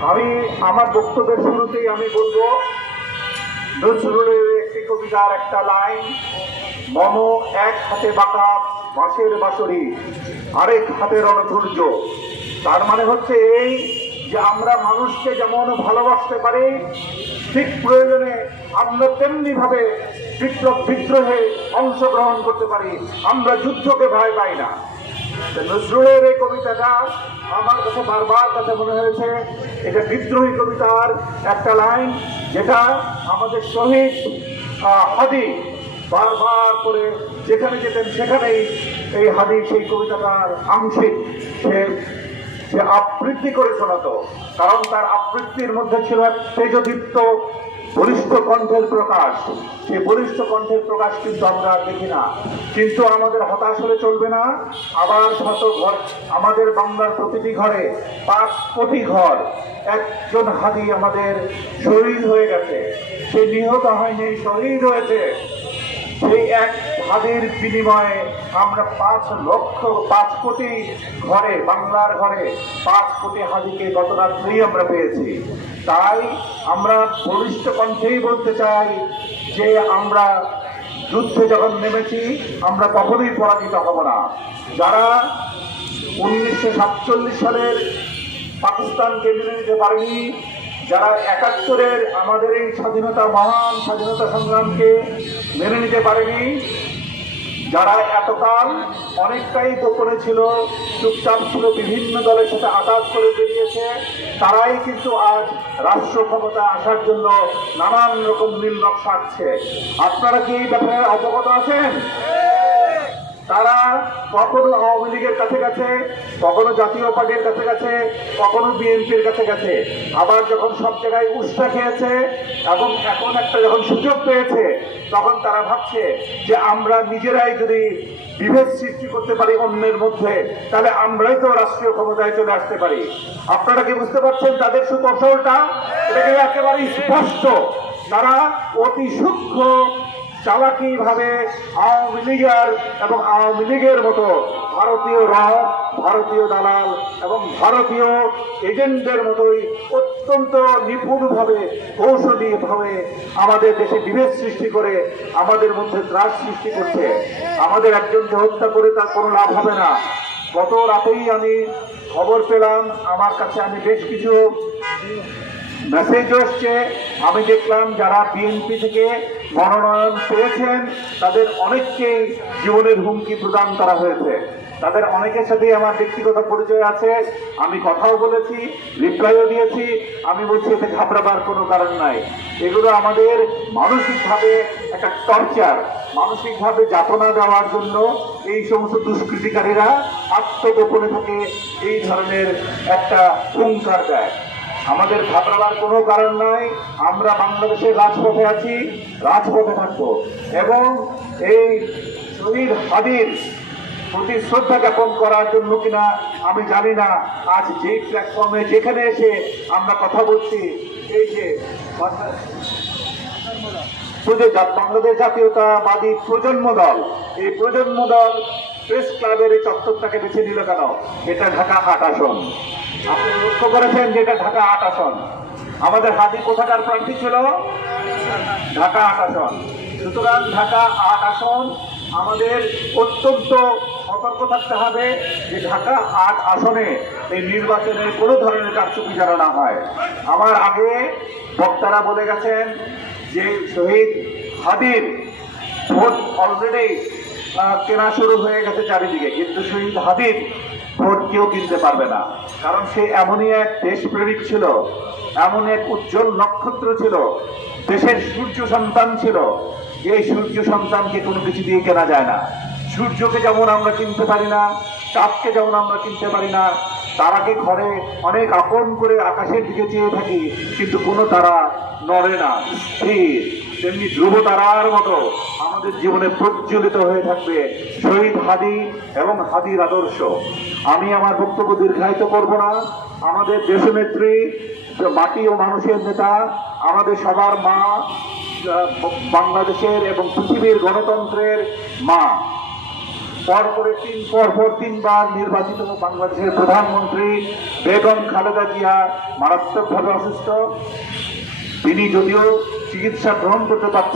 আমি আমার বক্তব্যের শুরুতেই আমি বলব, নজরুলের একটি কবিতার একটা লাইন, মম এক হাতে বাঁকা বাঁশের বাঁশরি, আরেক হাতে রণধৈর্য। তার মানে হচ্ছে এই যে আমরা মানুষকে যেমন ভালোবাসতে পারি, ঠিক প্রয়োজনে আমরা তেমনি ভাবে বিপ্লব বিদ্রোহে অংশগ্রহণ করতে পারি। আমরা যুদ্ধকে ভয় পাই না। নজরুলের এই কবিতাটা আমার কাছে বারবার কাছে মনে হয়েছে, এটা বিদ্রোহী কবিতার একটা লাইন যেটা আমাদের শহীদ হাদি বারবার করে যেখানে যেতেন সেখানেই এই হাদি সেই কবিতাটার আংশিক সে সে আবৃত্তি করে শোনাতো। কারণ তার আবৃত্তির মধ্যে ছিল এক তেজদীপ্ত বলিষ্ঠ কণ্ঠের প্রকাশ। সেই বলিষ্ঠ কণ্ঠের প্রকাশ কিন্তু আমরা দেখি না। কিন্তু আমাদের হতাশ হলে চলবে না। আবার শত ঘর, আমাদের বাংলার প্রতিটি ঘরে পাঁচ কোটি ঘর, একজন হাদি আমাদের শহীদ হয়ে গেছে। সে নিহত হয়নি, শহীদ হয়েছে। সেই এক ভাবের বিনিময়ে আমরা পাঁচ লক্ষ, পাঁচ কোটি ঘরে, বাংলার ঘরে পাঁচ কোটি হাজিকে গত রাত্রেই আমরা পেয়েছি। তাই আমরা বলিষ্ঠ কণ্ঠেই বলতে চাই যে আমরা যুদ্ধে যখন নেমেছি, আমরা কখনোই পরাজিত হব না। যারা উনিশশো সাতচল্লিশ সালের পাকিস্তানকে মেনে নিতে পারেনি, যারা একাত্তরের আমাদের এই স্বাধীনতা মহান স্বাধীনতা সংগ্রামকে মেনে নিতে পারেনি যারা এতকাল অনেকটাই গোপনে ছিল চুপচাপ ছিল, বিভিন্ন দলের সাথে আঘাত করে বেরিয়েছে, তারাই কিন্তু আজ রাষ্ট্র ক্ষমতা আসার জন্য নানান রকম নীল নকশা আপনারা কি এই ব্যাপারে অবগত আছেন? তারা কখনো আওয়ামী লীগের কাছে গেছে কখনো জাতীয় পার্টির কাছে গেছে কখনো বিএনপির কাছে গেছে আবার যখন সব জায়গায় উৎসা খেয়েছে এবং এখন একটা যখন সুযোগ পেয়েছে, তখন তারা ভাবছে যে আমরা নিজেরাই যদি বিভেদ সৃষ্টি করতে পারি অন্যের মধ্যে, তাহলে আমরাই তো রাষ্ট্রীয় ক্ষমতায় চলে আসতে পারি। আপনারা কি বুঝতে পারছেন তাদের সুকৌশলটা? এটাকে একেবারে স্পষ্ট। তারা অতি সূক্ষ্ম চালাকি ভাবে আওয়ামী লীগের এবং আওয়ামী লীগের মতো ভারতীয় র ভারতীয় দালাল এবং ভারতীয় এজেন্টদের মতোই অত্যন্ত নিপুণভাবে, কৌশলীভাবে আমাদের দেশে বিভেদ সৃষ্টি করে, আমাদের মধ্যে ত্রাস সৃষ্টি করছে। আমাদের একজনকে হত্যা করে তার কোনো লাভ হবে না। গত রাতেই আমি খবর পেলাম, আমার কাছে আমি বেশ কিছু মেসেজ এসছে, আমি দেখলাম যারা বিএনপি থেকে মনোনয়ন পেয়েছেন, তাদের অনেককেই জীবনের হুমকি প্রদান করা হয়েছে। তাদের অনেকের সাথেই আমার ব্যক্তিগত পরিচয় আছে, আমি কথাও বলেছি রিপ্লাইও দিয়েছি, আমি বলছি এতে ঘাবড়াবার কোনো কারণ নাই। এগুলো আমাদের মানসিকভাবে একটা টর্চার মানসিকভাবে যাতনা দেওয়ার জন্য এই সমস্ত দুষ্কৃতিকারীরা আত্মগোপনে থাকে, এই ধরনের একটা হুঙ্কার দেয়। আমাদের ঘাবড়াবার কোনো কারণ নাই। আমরা বাংলাদেশের রাজপথে আছি, রাজপথে থাকব। এবং এই শহীদ হাদির প্রতি শ্রদ্ধা জ্ঞাপন করার জন্য কিনা আমি জানি না। আজ যে প্ল্যাটফর্মে যেখানে এসে আমরা কথা বলছি, এই যে বাংলাদেশ জাতীয়তাবাদী প্রজন্ম দল, এই প্রজন্ম দল প্রেস ক্লাবের এই চত্বরটাকে বেছে নিল কেন? এটা ঢাকা আট আসন। আপনি লক্ষ্য করেছেন যে এটা ঢাকা আট আসন। আমাদের হাতি কোথাকার প্রার্থী ছিল? ঢাকা আট আসন। সুতরাং ঢাকা আট আসন, আমাদের অত্যন্ত সতর্ক থাকতে হবে যে ঢাকা আট আসনে এই নির্বাচনের কোনো ধরনের কারচুপি যেন না হয়। আমার আগে বক্তারা বলে গেছেন যে শহীদ হাদির ভোট অলরেডি কেনা শুরু হয়ে গেছে চারিদিকে। কিন্তু শহীদ হাদির ভোট কেউ কিনতে পারবে না। কারণ সে এমনই এক দেশপ্রেমিক ছিল, এমন এক উজ্জ্বল নক্ষত্র ছিল, দেশের সূর্য সন্তান ছিল। এই সূর্য সন্তানকে কোনো কিছু দিয়ে কেনা যায় না। সূর্যকে যেমন আমরা কিনতে পারি না, চাঁদকে যেমন আমরা কিনতে পারি না, তারাকে ঘরে অনেক আপন করে আকাশের দিকে চেয়ে থাকি, কিন্তু কোনো তারা নড়ে না, স্থির। তেমনি ধ্রুব তারার মতো আমাদের জীবনে প্রজ্বলিত হয়ে থাকবে শহীদ হাদি এবং হাদির আদর্শ। আমি আমার বক্তব্য দীর্ঘায়িত করব না। আমাদের দেশনেত্রী, মাটি ও মানুষের নেতা, আমাদের সবার মা, বাংলাদেশের এবং পৃথিবীর গণতন্ত্রের মা। পরপরে তিন, পরপর তিনবার নির্বাচিত বাংলাদেশের প্রধানমন্ত্রী বেগম খালেদা জিয়া মারাত্মকভাবে অসুস্থ। তিনি যদিও চিকিৎসা গ্রহণ করতে পারছেন